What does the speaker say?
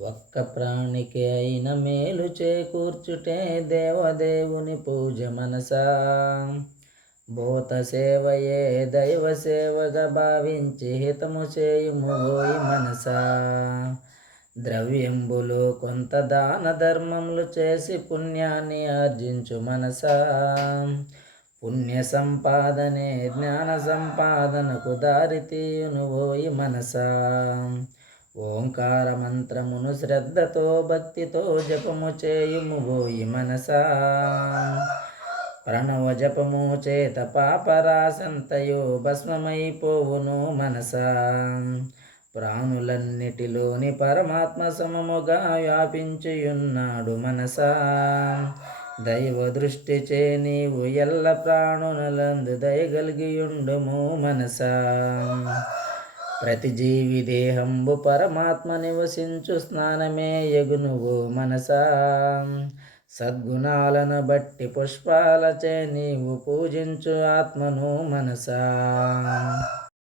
ఒక్క ప్రాణికి అయిన మేలు చేకూర్చుటే దేవదేవుని పూజ మనసా. భూత సేవయే దైవ సేవగా భావించి హితము చేయుము ఓయి మనసా. ద్రవ్యంబులో కొంత దాన ధర్మములు చేసి పుణ్యాన్ని ఆర్జించు మనసా. పుణ్య సంపాదనే జ్ఞాన సంపాదనకు దారితీయును ఓయి మనసా. ఓంకార మంత్రమును శ్రద్ధతో భక్తితో జపము చేయుము ఓయి మనసా. ప్రణవ జపము చేత పాపరాశంతయో భస్మమైపోవును మనసా. ప్రాణులన్నిటిలోని పరమాత్మ సమముగా వ్యాపించియున్నాడు మనసా. దైవ దృష్టిచే నీవు ఎల్ల ప్రాణులందు దయగలిగియుండుము మనసా. ప్రతి జీవి దేహంబు పరమాత్మ నివసించు స్నానమే యగునువు మనసా. సద్గుణాలను బట్టి పుష్పాలచే నీవు పూజించు ఆత్మను మనసా.